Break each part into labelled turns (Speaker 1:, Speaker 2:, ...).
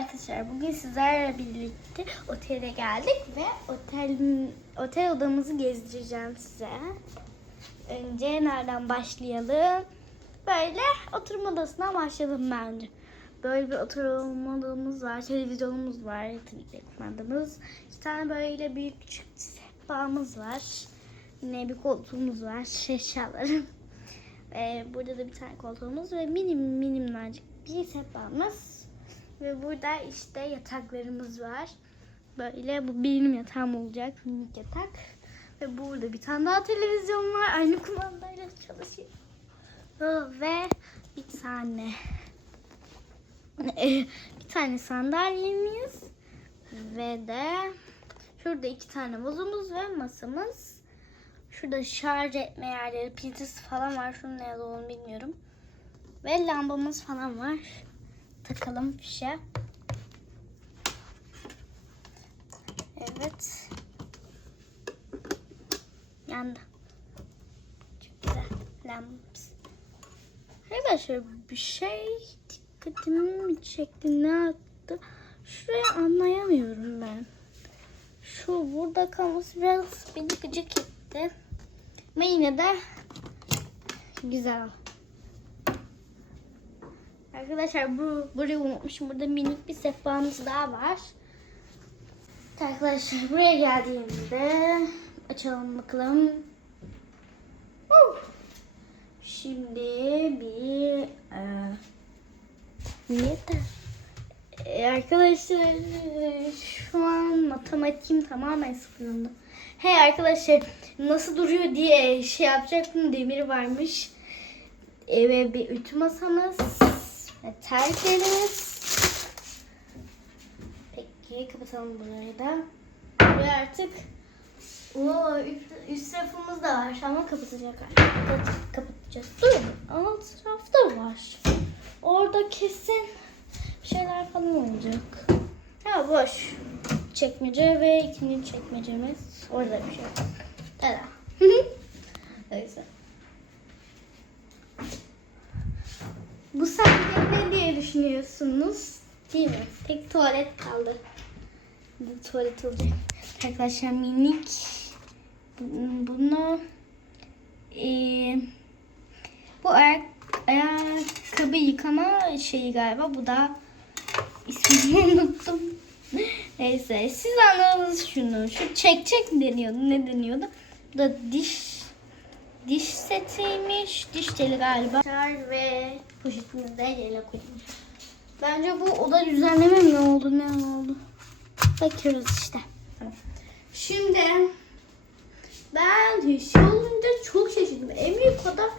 Speaker 1: arkadaşlar. Bugün sizlerle birlikte otele geldik ve otelin otel odamızı gezdireceğim size. Önce nereden başlayalım? Böyle oturma odasından başlayalım bence. Böyle bir oturma odamız var, televizyonumuz var, tabii kumandamız. İki tane böyle büyük küçük sehpamız var. Yine bir koltuğumuz var, eşyalarım. Ve burada da bir tane koltuğumuz ve minim minimlercik bir sehpamız. Ve burada işte yataklarımız var. Böyle bu benim yatağım olacak. Minik yatak. Ve burada bir tane daha televizyon var. Aynı kumandayla çalışıyor. Ve bir tane bir tane sandalyemiz ve de şurada iki tane buzumuz ve masamız. Şurada şarj etme yerleri, prizesi falan var. Şunun ne olduğunu bilmiyorum. Ve lambamız falan var. Takalım fişe. Evet. Yandı. Çok güzel. Lambamız. Arkadaşlar bir şey dikkatimi çekti. Ne attı? Şurayı anlayamıyorum ben. Şu burada kalması biraz beni gıcık etti. Ama yine de güzel. Arkadaşlar bu burayı unutmuşum. Burada minik bir sehpamız daha var. Arkadaşlar buraya geldiğimde açalım bakalım. Şimdi bir e, yeter. E, arkadaşlar şu an matematiğim tamamen sıfırında. Hey arkadaşlar nasıl duruyor diye şey yapacaktım demir varmış. Eve bir ütü masamız tertemiz. Peki kapatalım burayı da. Ve artık Oo, üst, üst rafımız da var ama kapatacak. Kapat, kapatacağız. Dur, alt rafta var. Orada kesin şeyler falan olacak. Ha boş. Çekmece ve ikinci çekmecemiz. Orada bir şey. Tada. Neyse. Bu sahne ne diye düşünüyorsunuz? Değil mi? Tek tuvalet kaldı. Bu tuvalet olacak. Arkadaşlar minik bunu e, bu ayak, ayakkabı yıkama şeyi galiba. Bu da ismini unuttum. Neyse siz anladınız şunu. Şu çek çek deniyordu? Ne deniyordu? Bu da diş diş setiymiş. Diş teli galiba. Ve poşetimizde yerine koymuş. Bence bu oda düzenleme mi oldu ne oldu? Bakıyoruz işte. Tamam. Şimdi ben diş olunca çok şaşırdım. En büyük oda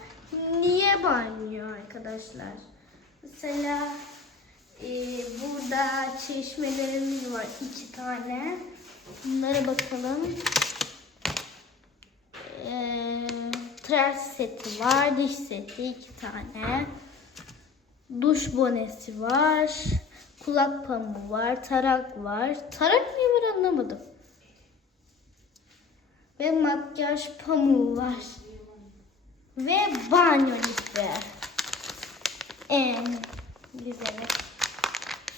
Speaker 1: niye banyo arkadaşlar? Mesela e, burada çeşmelerimiz var iki tane. Bunlara bakalım. E, tıraş seti var, diş seti iki tane. Duş bonesi var. Kulak pamuğu var, tarak var. Tarak niye var anlamadım. Ve makyaj pamuğu var. Ve banyo lifi. En güzeli.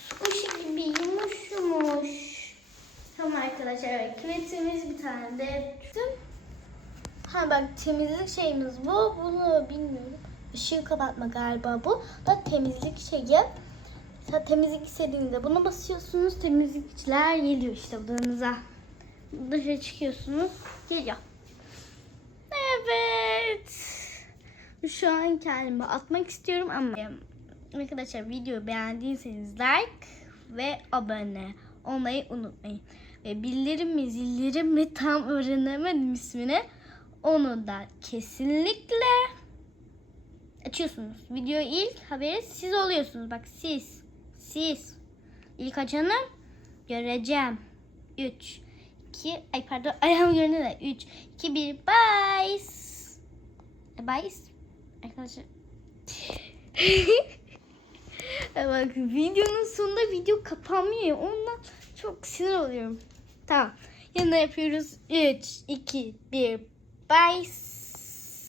Speaker 1: Squishy gibi yumuş yumuş. Tamam arkadaşlar evet, küvetimiz bir tane de tuttum. Ha bak temizlik şeyimiz bu. Bunu bilmiyorum. Işığı kapatma galiba bu. Da temizlik şeyi. Mesela temizlik istediğinizde buna basıyorsunuz. Temizlikçiler geliyor işte odanıza. Dışarı çıkıyorsunuz. Geliyor. Evet. Şu an kendime atmak istiyorum ama arkadaşlar videoyu beğendiyseniz like ve abone olmayı unutmayın. Ve bildirim zillerim ve tam öğrenemedim ismini. Onu da kesinlikle açıyorsunuz. Video ilk haberi siz oluyorsunuz. Bak siz. Siz. İlk açanı göreceğim. 3, 2, ay pardon ayağım göründü de. 3, 2, 1, bye. Bye. Arkadaşlar. Bak videonun sonunda video kapanmıyor. Ondan çok sinir oluyorum. Tamam. Yanına yapıyoruz. 3, 2, 1, bye.